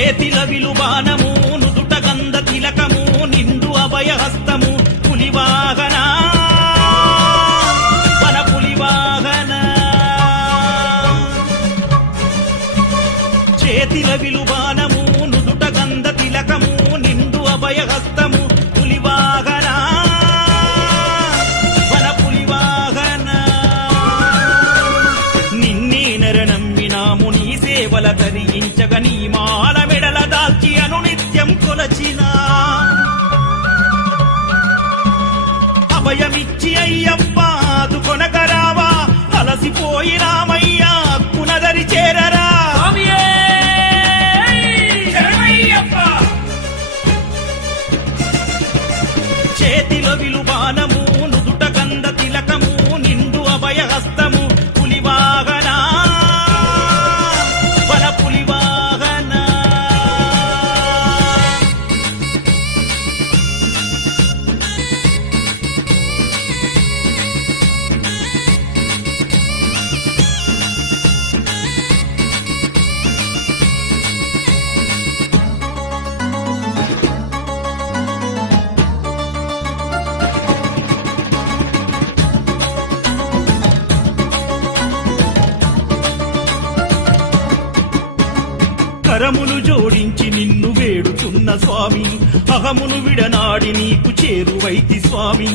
చేతిల విలుబానము నుదుట గంధ తిలకము నిండు అభయహస్తము పులివాహన వన పులివాహన చేతిల విలుబానము నుదుట గంధ తిలకము నిండు అభయహస్తము పులివాహన వన పులివాహన నిన్నే నరనమ్మినాము నీ సేవల ధరించగ నీ మాల మెడల దాల్చి అనునిత్యం కొలచిన అభయమిచ్చి అయ్యప్ప ఆదుకొనగరావా అలసిపోయినామయ్యా పునదరి చేరరా చేతిలో విలుబానము నుదుట గంధ తిలకము నిండు అభయహస్తము పులివాహన వన పులివాహన కరములు జోడించి నిన్ను వేడుతున్న స్వామి అహమును విడనాడి నీకు చేరువైతి స్వామి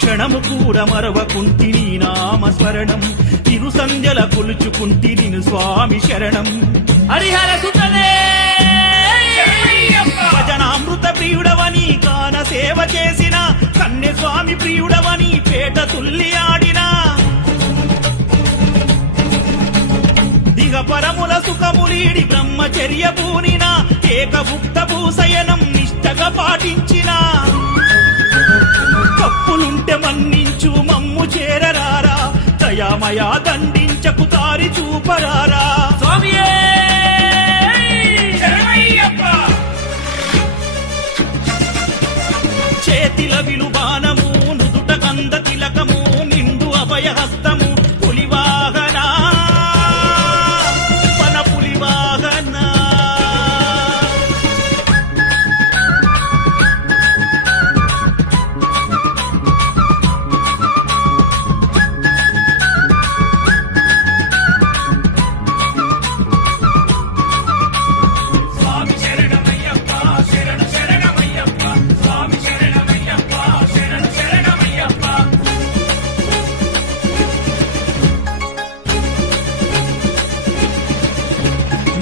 క్షణము కూడా మరవకుంటి నీ నామస్మరణం తిరు సంధ్యల కొలుచుకుంటి నిన్ను స్వామి శరణం హరిహర సుతనే భజనామృత ప్రియుడవని గాన సేవ చేసిన కన్య స్వామి ప్రియుడవని పేట తుల్లి ఆడినా పరముల సుఖములీడి బ్రహ్మచర్య పూనిన ఏకభుక్త భూసయనం నిష్టగా పాటించిన తప్పులుంటే మన్నించు మమ్ము చేరరారా దయామయా దండించకు దారి చూపరారా స్వామియే చేతిల విలుబానము నుదుట గంధ తిలకము నిండు అభయహస్తము పులివాహన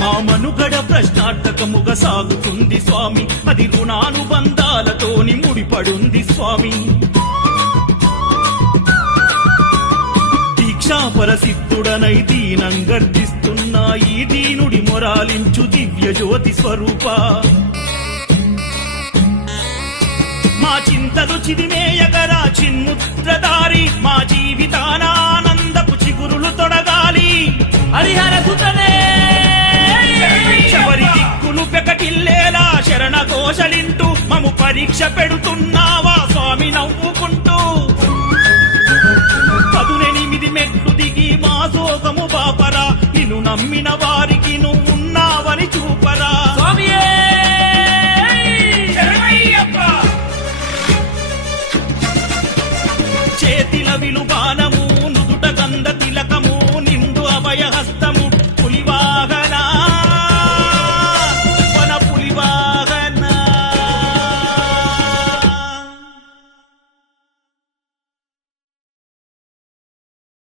మా మనుగడ ప్రశ్నార్థకముగా సాగుతుంది స్వామి అది రుణానుబంధాలతోని ముడిపడుంది స్వామి దీక్షాపర సిద్ధుడనై దీనంగర్దిస్తున్నా ఈ దీనుడి మొరాలించు దివ్య జ్యోతి స్వరూప మా చింతలు చిదిమేయగరా చిన్ముద్రదారి మా జీవితాన ఆనందపు చిగురులు తొడగాలి హరిహర సుతనే శబరి దిక్కులు పెకటిల్లేలా శరణ ఘోషలింటూ మము పరీక్ష పెడుతున్నావా స్వామి నవ్వుకుంటూ 18 మెట్లు దిగి మా సోగము బాపరా నిన్ను నమ్మిన వారికి నువ్వున్నావని చూపరా